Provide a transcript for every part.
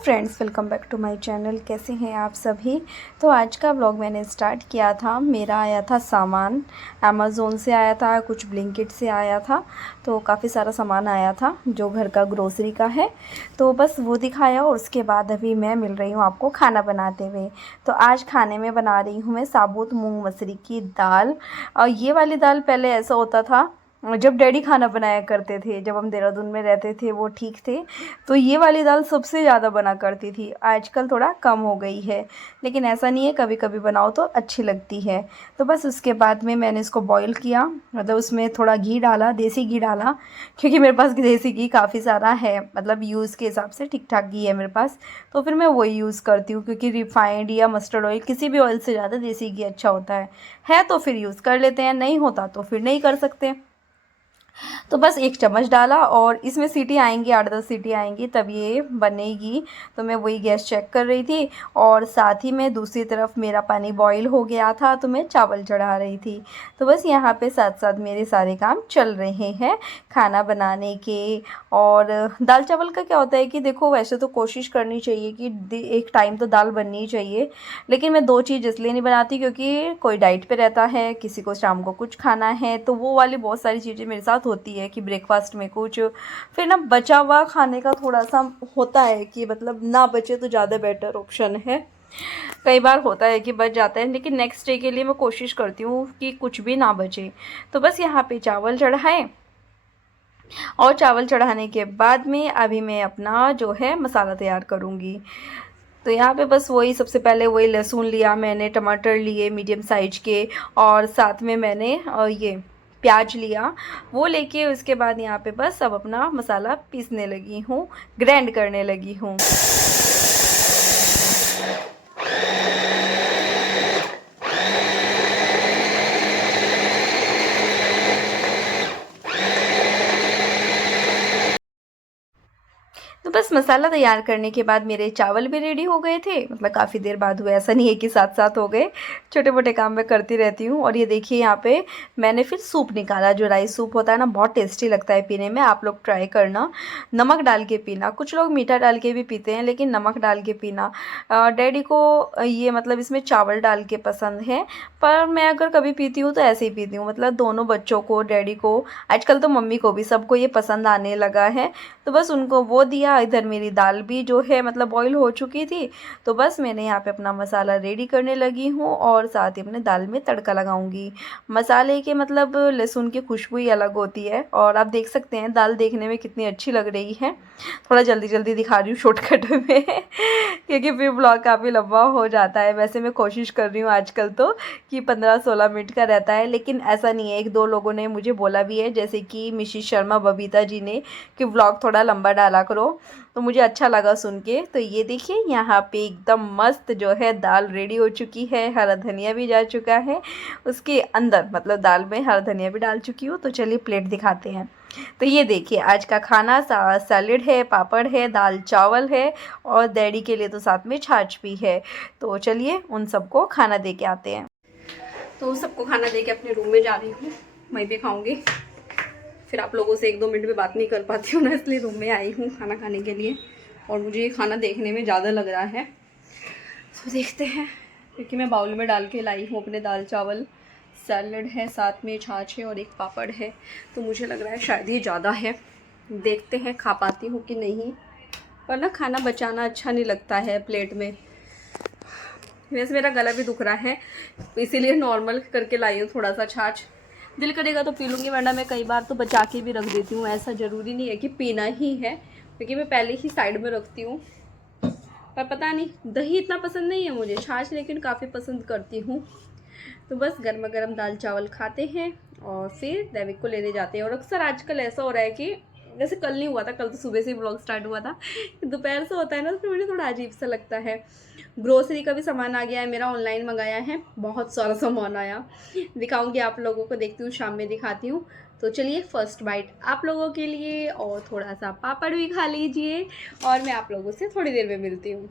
Friends, welcome back to my channel. कैसे हैं आप सभी। तो आज का व्लॉग मैंने स्टार्ट किया था, मेरा आया था सामान अमेज़ोन से आया था, कुछ ब्लिंकिट से आया था। तो काफ़ी सारा सामान आया था जो घर का ग्रोसरी का है। तो बस वो दिखाया और उसके बाद अभी मैं मिल रही हूँ आपको खाना बनाते हुए। तो आज खाने में बना रही हूँ मैं साबुत मूंग मसरी की दाल। और ये वाली दाल पहले ऐसा होता था जब डैडी खाना बनाया करते थे, जब हम देहरादून में रहते थे वो ठीक थे, तो ये वाली दाल सबसे ज़्यादा बना करती थी। आजकल थोड़ा कम हो गई है, लेकिन ऐसा नहीं है, कभी कभी बनाओ तो अच्छी लगती है। तो बस उसके बाद में मैंने इसको बॉईल किया, मतलब उसमें थोड़ा घी डाला, देसी घी डाला, क्योंकि मेरे पास देसी घी काफ़ी सारा है, मतलब यूज़ के हिसाब से ठीक ठाक घी है मेरे पास। तो फिर मैं वही यूज़ करती हूँ, क्योंकि रिफाइंड या मस्टर्ड ऑयल, किसी भी ऑयल से ज़्यादा देसी घी अच्छा होता है तो फिर यूज़ कर लेते हैं, नहीं होता तो फिर नहीं कर सकते। तो बस 1 चम्मच डाला और इसमें सीटी आएंगी, 8-10 सीटी आएंगी तब ये बनेगी। तो मैं वही गैस चेक कर रही थी और साथ ही में दूसरी तरफ मेरा पानी बॉईल हो गया था, तो मैं चावल चढ़ा रही थी। तो बस यहाँ पे साथ साथ मेरे सारे काम चल रहे हैं खाना बनाने के। और दाल चावल का क्या होता है कि देखो, वैसे तो कोशिश करनी चाहिए कि एक टाइम तो दाल बननी ही चाहिए, लेकिन मैं 2 चीज़ इसलिए नहीं बनाती क्योंकि कोई डाइट पे रहता है, किसी को शाम को कुछ खाना है, तो वो वाली बहुत सारी चीज़ें मेरे साथ होती है कि ब्रेकफास्ट में कुछ, फिर ना बचा हुआ खाने का थोड़ा सा होता है कि मतलब ना बचे तो ज़्यादा बेटर ऑप्शन है। कई बार होता है कि बच जाता है, लेकिन नेक्स्ट डे के लिए मैं कोशिश करती हूँ कि कुछ भी ना बचे। तो बस यहाँ पे चावल चढ़ाए और चावल चढ़ाने के बाद में अभी मैं अपना जो है मसाला तैयार करूँगी। तो यहाँ पे बस वही, सबसे पहले वही लहसुन लिया मैंने, टमाटर लिए मीडियम साइज के, और साथ में मैंने ये प्याज लिया। वो लेके उसके बाद यहाँ पे बस अब अपना मसाला पीसने लगी हूँ, ग्राइंड करने लगी हूँ। तो बस मसाला तैयार करने के बाद मेरे चावल भी रेडी हो गए थे, मतलब काफ़ी देर बाद हुए, ऐसा नहीं है कि साथ साथ हो गए, छोटे मोटे काम मैं करती रहती हूँ। और ये देखिए यहाँ पे मैंने फिर सूप निकाला, जो राइस सूप होता है ना, बहुत टेस्टी लगता है पीने में, आप लोग ट्राई करना। नमक डाल के पीना, कुछ लोग मीठा डाल के भी पीते हैं, लेकिन नमक डाल के पीना। डैडी को ये मतलब इसमें चावल डाल के पसंद है, पर मैं अगर कभी पीती हूँ तो ऐसे ही पीती हूँ, मतलब दोनों बच्चों को, डैडी को, आजकल तो मम्मी को भी, सबको ये पसंद आने लगा है। तो बस उनको वो दिया। इधर मेरी दाल भी जो है मतलब बॉईल हो चुकी थी, तो बस मैंने यहाँ पे अपना मसाला रेडी करने लगी हूँ और साथ ही अपने दाल में तड़का लगाऊंगी। मसाले के मतलब लहसुन की खुशबू ही अलग होती है, और आप देख सकते हैं दाल देखने में कितनी अच्छी लग रही है। थोड़ा जल्दी जल्दी दिखा रही हूँ शॉर्टकट में क्योंकि फिर ब्लॉग काफ़ी लंबा हो जाता है। वैसे मैं कोशिश कर रही हूँ आजकल तो कि 15-16 मिनट का रहता है, लेकिन ऐसा नहीं है। 1-2 लोगों ने मुझे बोला भी है, जैसे कि मिसेस शर्मा बबीता जी ने, कि व्लॉग थोड़ा लंबा डाला करो, तो मुझे अच्छा लगा सुन के। तो ये देखिए यहाँ पे एकदम मस्त जो है दाल रेडी हो चुकी है, हरा धनिया भी जा चुका है उसके अंदर, मतलब दाल में हरा धनिया भी डाल चुकी हूँ। तो चलिए प्लेट दिखाते हैं। तो ये देखिए आज का खाना, सैलेड है, पापड़ है, दाल चावल है, और डैडी के लिए तो साथ में छाछ भी है। तो चलिए उन सबको खाना दे के आते हैं। तो सबको खाना दे के अपने रूम में जा रही हूँ, वहीं पे खाऊंगी। फिर आप लोगों से 1-2 मिनट में बात नहीं कर पाती हूँ ना, इसलिए रूम में आई हूँ खाना खाने के लिए। और मुझे ये खाना देखने में ज़्यादा लग रहा है, तो देखते हैं, क्योंकि मैं बाउल में डाल के लाई हूँ अपने दाल चावल, सैलड है, साथ में छाछ है और एक पापड़ है। तो मुझे लग रहा है शायद ये ज़्यादा है, देखते हैं खा पाती हूँ कि नहीं। पर ना खाना बचाना अच्छा नहीं लगता है प्लेट में। वैसे मेरा गला भी दुख रहा है, इसीलिए नॉर्मल करके लाई हूँ थोड़ा सा छाछ। दिल करेगा तो पी लूँगी, वरना मैं कई बार तो बचा के भी रख देती हूँ। ऐसा ज़रूरी नहीं है कि पीना ही है, क्योंकि मैं पहले ही साइड में रखती हूँ। पर पता नहीं, दही इतना पसंद नहीं है मुझे, छाछ लेकिन काफ़ी पसंद करती हूँ। तो बस गर्मा गर्म दाल चावल खाते हैं और फिर दैविक को लेने जाते हैं। और अक्सर आजकल ऐसा हो रहा है कि जैसे कल नहीं हुआ था, कल तो सुबह से ही ब्लॉग स्टार्ट हुआ था, दोपहर से होता है ना, तो फिर मुझे थोड़ा अजीब सा लगता है। ग्रोसरी का भी सामान आ गया है मेरा, ऑनलाइन मंगाया है, बहुत सारा सामान आया, दिखाऊंगी आप लोगों को, देखती हूँ शाम में दिखाती हूँ। तो चलिए फर्स्ट बाइट आप लोगों के लिए, और थोड़ा सा पापड़ भी खा लीजिए, और मैं आप लोगों से थोड़ी देर में मिलती हूँ।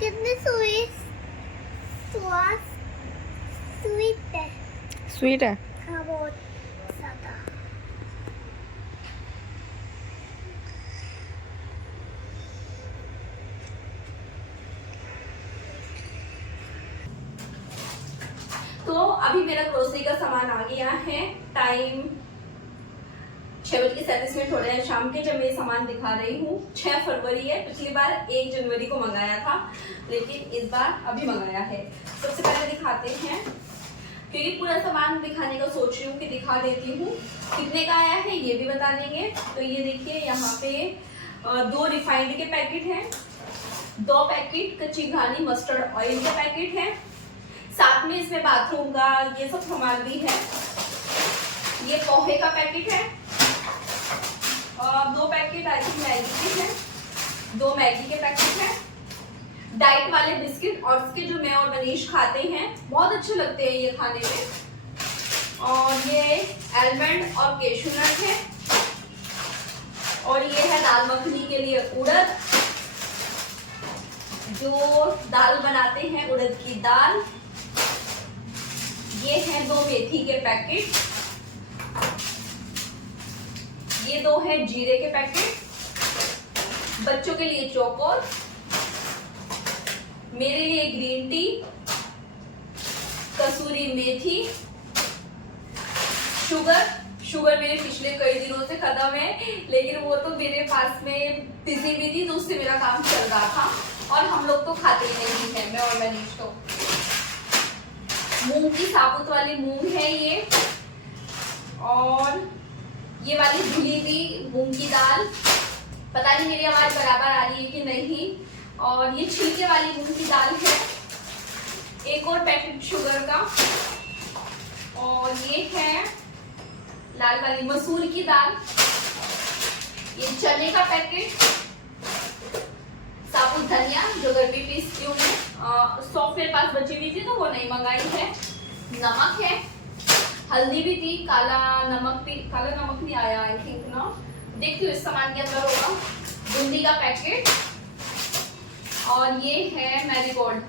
कितनी सुई श्वास स्वीट है। स्वीट है। हाँ बहुत ज़्यादा। तो अभी मेरा ग्रोसरी का सामान आ गया है। टाइम 6:37 हो रहे हैं शाम के, जब मैं सामान दिखा रही हूँ। 6 फरवरी है, पिछली बार 1 जनवरी को मंगाया था, लेकिन इस बार अभी मंगाया है। सबसे पहले दिखाते हैं, क्योंकि पूरा सामान दिखाने का सोच रही हूँ कि दिखा देती हूँ। कितने का आया है ये भी बता देंगे। तो ये देखिए यहाँ पे 2 रिफाइंड के पैकेट हैं, 2 पैकेट कच्ची घानी मस्टर्ड ऑयल के पैकेट हैं, साथ में इसमें बाथरूम का ये सब सामान भी है। ये पोहे का पैकेट है, 2 पैकेट आई थिंक मैगी के हैं, 2 मैगी के पैकेट हैं, डाइट वाले बिस्किट और इसके जो मैं और मनीष खाते हैं, बहुत अच्छे लगते हैं ये खाने में। और ये आलमंड और कैशू नट है। और ये है दाल मखनी के लिए उड़द, जो दाल बनाते हैं उड़द की दाल। ये है 2 मेथी के पैकेट, ये 2 है जीरे के पैकेट, बच्चों के लिए चौकोर, मेरे लिए ग्रीन टी, कसूरी मेथी, शुगर मेरे पिछले कई दिनों से खत्म है, लेकिन वो तो मेरे पास में पिसी भी थी तो उससे मेरा काम चल रहा था, और हम लोग तो खाते ही नहीं है, मैं और मनीष तो। मूंग की साबुत वाली मूंग है ये, और ये वाली धुली हुई मूंग की दाल। पता नहीं मेरी आवाज बराबर आ रही है कि नहीं। और ये छिलके वाली मूंग की दाल है, एक और पैकेट शुगर का। और ये है लाल वाली मसूर की दाल, ये चने का पैकेट, साबुत धनिया जो घर पे पीसती हूँ मैं, सौंफ मेरे पास बची हुई थी तो वो नहीं मंगाई है, नमक है, हल्दी भी थी, काला नमक नहीं आया आई थिंक ना, देखती हूँ इस सामान के अंदर होगा, बूंदी का पैकेट। और ये है मैरीगोल्ड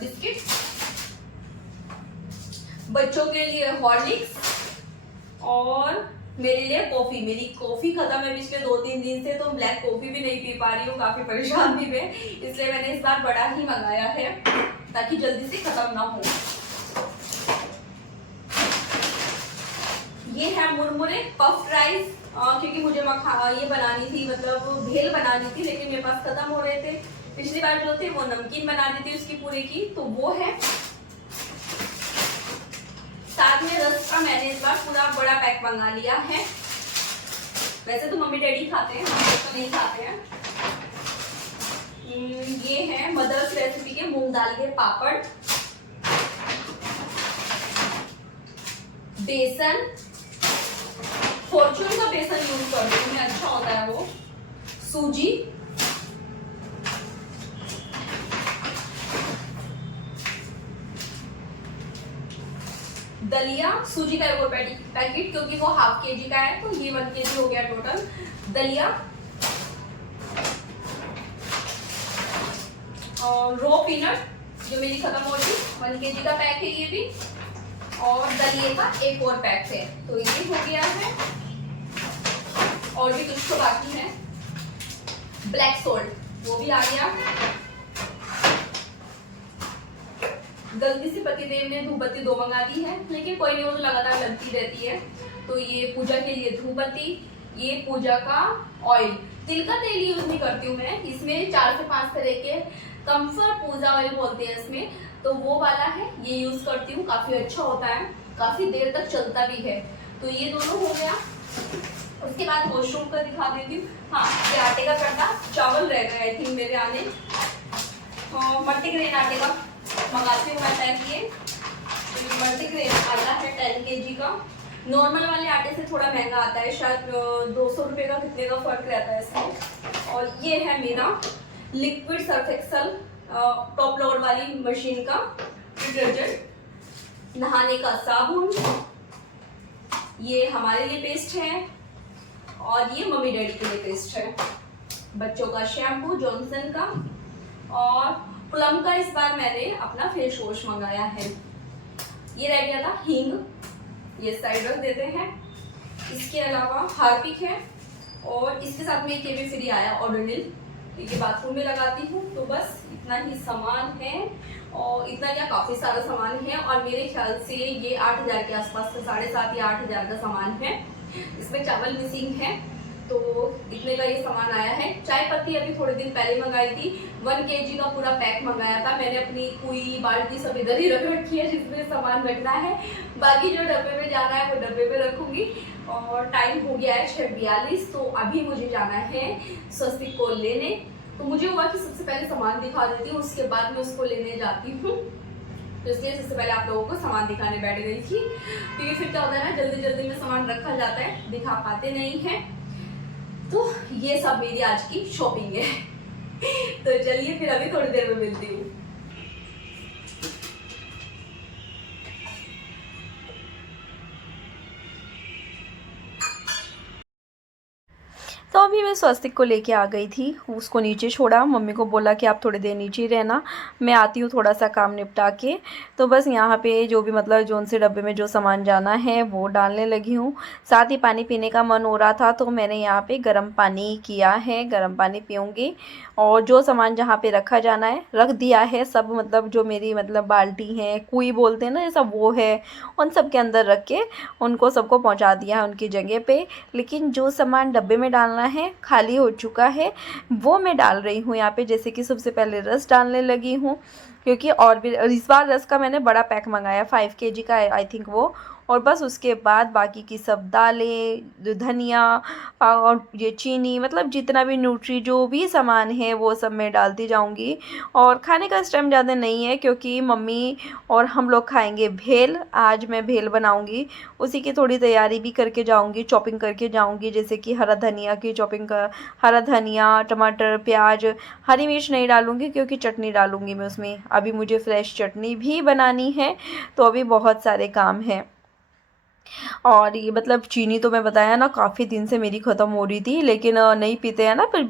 बिस्किट, बच्चों के लिए हॉर्लिक्स, और मेरे लिए कॉफी। मेरी कॉफी खत्म है पिछले 2-3 दिन से, तो ब्लैक कॉफी भी नहीं पी पा रही हूँ, काफी परेशान थी मैं, इसलिए मैंने इस बार बड़ा ही मंगाया है ताकि जल्दी से खत्म ना हो। ये है मुरमुरे पफ्ड राइस, क्योंकि मुझे ये बनानी थी, मतलब भेल बनानी थी, लेकिन मेरे पास खत्म हो रहे थे। पिछली बार जो थे वो नमकीन बनानी थी उसकी पूरे की, तो वो है। साथ में रस का मैंने इस बार पूरा बड़ा पैक मंगा लिया है। वैसे तो मम्मी डैडी खाते हैं, हम लोग तो नहीं खाते हैं। ये है मदर्स रेसिपी के मूंग दाल के पापड़, बेसन, फॉर्चून का बेसन यूज करती हूँ मैं, अच्छा होता है वो, सूजी, दलिया, सूजी का वो पैकेट, क्योंकि वो ½ kg का है, तो ये 1 kg हो गया टोटल दलिया। और रो पीनट जो मेरी खत्म हो रही, 1 kg का पैक है ये भी, और दलिए का एक और पैक है, तो ये हो गया है। और भी कुछ तो बाकी है, ब्लैक सोल्ट वो भी आ गया। गलती से पतिदेव ने धूप बत्ती 2 मंगा दी है, लेकिन कोई नहीं, वो तो लगातार लगती रहती है। तो ये पूजा के लिए धूप बत्ती, ये पूजा का ऑयल, तिल का तेल यूज नहीं करती हूँ मैं, इसमें 4 से 5 तरह के कंफर्ट पूजा ऑयल बोलते हैं इसमें, तो वो वाला है, ये यूज करती हूँ, काफी अच्छा होता है, काफी देर तक चलता भी है। तो ये दोनों हो गया। उसके बाद वॉशरूम का दिखा देती हूँ। हाँ, ये आटे का कट्टा, चावल रह गए आई थिंक मेरे आने, मल्टीग्रेन आटे का मंगाती हूँ मैं पैक ये। मल्टीग्रेन आटा है 10 kg का, नॉर्मल वाले आटे से थोड़ा महंगा आता है, शायद 200 रुपये का कितने का फर्क रहता है इसमें। और ये है मेरा liquid Surf Excel top load वाली मशीन का डिटर्जेंट, नहाने का साबुन, ये हमारे लिए पेस्ट है, और ये मम्मी डैडी के लिए पेस्ट है, बच्चों का शैम्पू जॉनसन का, और प्लम का इस बार मैंने अपना फेस वॉश मंगाया है। ये रह गया था हींग, ये साइड रख देते हैं। इसके अलावा हार्पिक है और इसके साथ में ये भी फ्री आया ओडोनिल, ये बाथरूम में लगाती हूँ। तो बस इतना ही सामान है और इतना क्या काफ़ी सारा सामान है और मेरे ख्याल से ये 8,000 के आसपास का 7,500 या 8,000 का सामान है। इसमें चावल मिसिंग है तो इतने का ये सामान आया है। चाय पत्ती अभी थोड़े दिन पहले मंगाई थी, 1 kg का पूरा पैक मंगाया था मैंने। अपनी कुई बाल्टी सब इधर ही रख रखी है जिसमें सामान रखना है, बाकी जो डब्बे में जाना है वो डब्बे में रखूंगी। और टाइम हो गया है 6:42, तो अभी मुझे जाना है स्वस्तिक को लेने। तो मुझे हुआ कि सबसे पहले सामान दिखा देती हूँ, उसके बाद मैं उसको लेने जाती हूँ। तो इसलिए सबसे पहले आप लोगों को सामान दिखाने बैठ गई थी, क्योंकि फिर क्या होता है ना, जल्दी जल्दी में सामान रखा जाता है, दिखा पाते नहीं है। तो ये सब मेरी आज की शॉपिंग है। तो चलिए फिर अभी थोड़ी देर में मिलती हूँ। तो अभी मैं स्वस्तिक को लेके आ गई थी, उसको नीचे छोड़ा, मम्मी को बोला कि आप थोड़ी देर नीचे ही रहना, मैं आती हूँ थोड़ा सा काम निपटा के। तो बस यहाँ पे जो भी मतलब जोन से डब्बे में जो सामान जाना है वो डालने लगी हूँ। साथ ही पानी पीने का मन हो रहा था तो मैंने यहाँ पे गर्म पानी किया है, गर्म पानी पीऊँगी। और जो सामान जहाँ पे रखा जाना है रख दिया है सब, मतलब जो मेरी मतलब बाल्टी है, कुई बोलते हैं ना जैसा, वो है, उन सब के अंदर रख के उनको सबको पहुँचा दिया है उनकी जगह पे। लेकिन जो सामान डब्बे में डालना है खाली हो चुका है, वो मैं डाल रही हूँ यहाँ पे। जैसे कि सबसे पहले रस डालने लगी हूँ, क्योंकि और भी इस बार रस का मैंने बड़ा पैक मंगाया, 5 kg का आई थिंक वो। और बस उसके बाद बाकी की सब दालें, धनिया और ये चीनी, मतलब जितना भी न्यूट्री जो भी सामान है वो सब मैं डालती जाऊंगी। और खाने का इस टाइम ज़्यादा नहीं है क्योंकि मम्मी और हम लोग खाएंगे भेल। आज मैं भेल बनाऊंगी, उसी की थोड़ी तैयारी भी करके जाऊंगी, चॉपिंग करके जाऊंगी। जैसे कि हरा धनिया की चॉपिंग का, हरा धनिया, टमाटर, प्याज, हरी मिर्च नहीं डालूंगी क्योंकि चटनी डालूंगी मैं उसमें। अभी मुझे फ्रेश चटनी भी बनानी है, तो अभी बहुत सारे काम हैं। और ये मतलब चीनी तो मैं बताया ना काफ़ी दिन से मेरी ख़त्म हो रही थी, लेकिन नहीं पीते हैं ना, फिर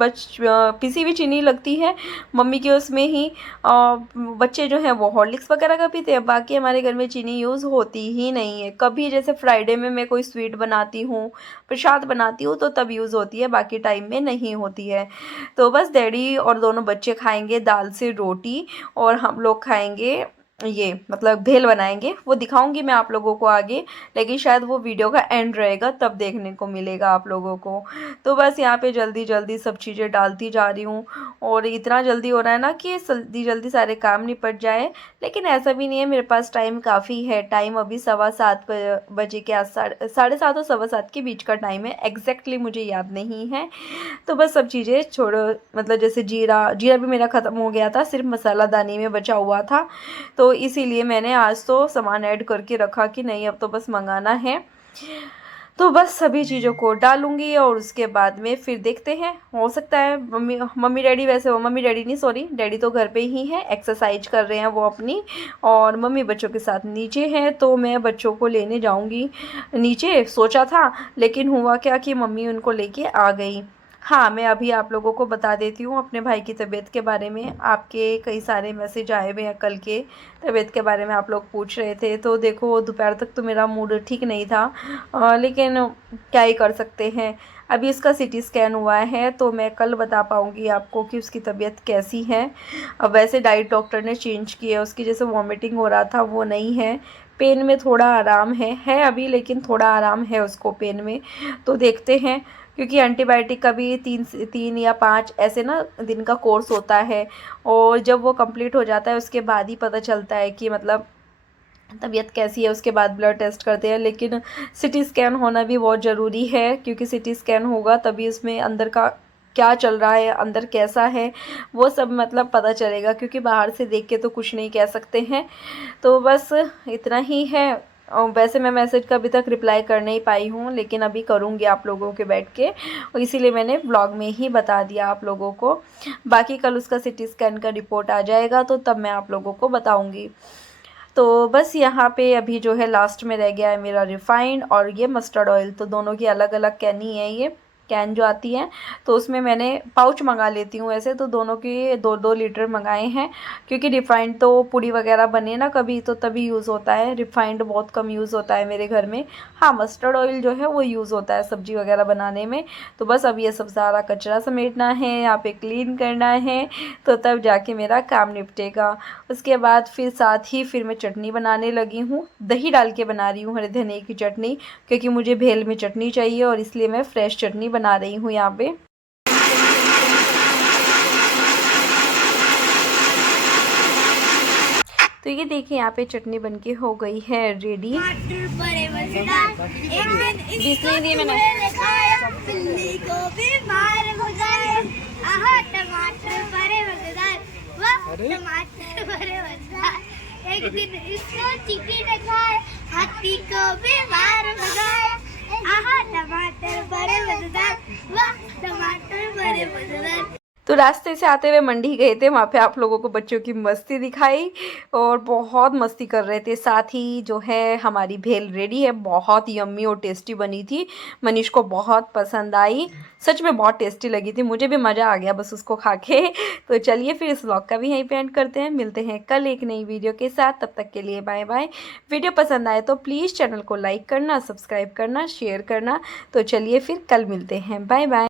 पिसी हुई चीनी लगती है मम्मी के उसमें ही। बच्चे जो हैं वो हॉर्लिक्स वगैरह का पीते हैं, बाकी हमारे घर में चीनी यूज़ होती ही नहीं है। कभी जैसे फ्राइडे में मैं कोई स्वीट बनाती हूँ, प्रसाद बनाती हूँ, तो तब यूज़ होती है, बाकी टाइम में नहीं होती है। तो बस डैडी और दोनों बच्चे खाएंगे दाल से रोटी, और हम लोग खाएंगे ये मतलब भेल बनाएंगे, वो दिखाऊंगी मैं आप लोगों को आगे, लेकिन शायद वो वीडियो का एंड रहेगा तब देखने को मिलेगा आप लोगों को। तो बस यहाँ पे जल्दी जल्दी सब चीज़ें डालती जा रही हूँ, और इतना जल्दी हो रहा है ना कि जल्दी जल्दी सारे काम निपट जाए। लेकिन ऐसा भी नहीं है, मेरे पास टाइम काफ़ी है। टाइम अभी 7:15 बजे के आस 7:30 और 7:15 के बीच का टाइम है, एग्जैक्टली मुझे याद नहीं है। तो बस सब चीज़ें छोड़ो, मतलब जैसे जीरा जीरा भी मेरा ख़त्म हो गया था, सिर्फ मसाला दानी में बचा हुआ था, तो इसीलिए मैंने आज तो सामान ऐड करके रखा कि नहीं अब तो बस मंगाना है। तो बस सभी चीज़ों को डालूंगी और उसके बाद में फिर देखते हैं। हो सकता है मम्मी डैडी, वैसे वो मम्मी डैडी नहीं, सॉरी, डैडी तो घर पे ही हैं, एक्सरसाइज कर रहे हैं वो अपनी, और मम्मी बच्चों के साथ नीचे हैं। तो मैं बच्चों को लेने जाऊंगी नीचे, सोचा था, लेकिन हुआ क्या कि मम्मी उनको लेके आ गई। हाँ, मैं अभी आप लोगों को बता देती हूँ अपने भाई की तबीयत के बारे में। आपके कई सारे मैसेज आए हुए हैं, कल के तबीयत के बारे में आप लोग पूछ रहे थे। तो देखो दोपहर तक तो मेरा मूड ठीक नहीं था, लेकिन क्या ही कर सकते हैं। अभी उसका सीटी स्कैन हुआ है तो मैं कल बता पाऊँगी आपको कि उसकी तबीयत कैसी है। अब वैसे डाइट डॉक्टर ने चेंज की है उसकी, जैसे वॉमिटिंग हो रहा था वो नहीं है, पेन में थोड़ा आराम है अभी, लेकिन थोड़ा आराम है उसको पेन में। तो देखते हैं, क्योंकि एंटीबायोटिक का भी 3 या 5 ऐसे ना दिन का कोर्स होता है, और जब वो कंप्लीट हो जाता है उसके बाद ही पता चलता है कि मतलब तबीयत कैसी है। उसके बाद ब्लड टेस्ट करते हैं, लेकिन सिटी स्कैन होना भी बहुत ज़रूरी है, क्योंकि सिटी स्कैन होगा तभी उसमें अंदर का क्या चल रहा है, अंदर कैसा है, वो सब मतलब पता चलेगा, क्योंकि बाहर से देख के तो कुछ नहीं कह सकते हैं। तो बस इतना ही है। और वैसे मैं मैसेज का अभी तक रिप्लाई कर नहीं पाई हूँ, लेकिन अभी करूँगी आप लोगों के बैठ के, और इसीलिए मैंने ब्लॉग में ही बता दिया आप लोगों को। बाकी कल उसका सिटी स्कैन का रिपोर्ट आ जाएगा तो तब मैं आप लोगों को बताऊँगी। तो बस यहाँ पे अभी जो है लास्ट में रह गया है मेरा रिफाइंड और ये मस्टर्ड ऑयल, तो दोनों की अलग अलग कैनी है ये। कैन जो आती है, तो उसमें मैंने पाउच मंगा लेती हूँ ऐसे, तो दोनों के 2-2 लीटर मंगाए हैं, क्योंकि रिफ़ाइंड तो पूड़ी वगैरह बने ना कभी तो तभी यूज़ होता है, रिफ़ाइंड बहुत कम यूज़ होता है मेरे घर में। हाँ, मस्टर्ड ऑयल जो है वो यूज़ होता है सब्ज़ी वगैरह बनाने में। तो बस अब ये सब सारा कचरा समेटना है, यहाँ पे क्लीन करना है, तो तब जाके मेरा काम निपटेगा। उसके बाद फिर साथ ही फिर मैं चटनी बनाने लगी हूँ, दही डाल के बना रही हूँ हरे धनिए की चटनी, क्योंकि मुझे भेल में चटनी चाहिए और इसलिए मैं फ्रेश चटनी बना रही हूँ यहाँ पे। तो ये देखिए यहाँ पे चटनी बनके हो गई है रेडी। टमाटर बड़े मजेदार, एक दिन इसको चूहे ने खाया, बिल्ली को बीमार हो गए। आहा टमाटर बड़े मजेदार, वाह टमाटर बड़े मजेदार। एक दिन इसको चींटी ने खाया, हाथी को बीमार हो गए। आहा टमाटर बड़े मजेदार, वाह टमाटर बड़े मजेदार। तो रास्ते से आते हुए मंडी गए थे, वहाँ पे आप लोगों को बच्चों की मस्ती दिखाई और बहुत मस्ती कर रहे थे। साथ ही जो है हमारी भेल रेडी है, बहुत यम्मी और टेस्टी बनी थी, मनीष को बहुत पसंद आई, सच में बहुत टेस्टी लगी थी, मुझे भी मज़ा आ गया बस उसको खा के। तो चलिए फिर इस व्लॉग का भी यहीं पे एंड करते हैं, मिलते हैं कल एक नई वीडियो के साथ, तब तक के लिए बाय बाय। वीडियो पसंद आए तो प्लीज़ चैनल को लाइक करना, सब्सक्राइब करना, शेयर करना। तो चलिए फिर कल मिलते हैं, बाय बाय।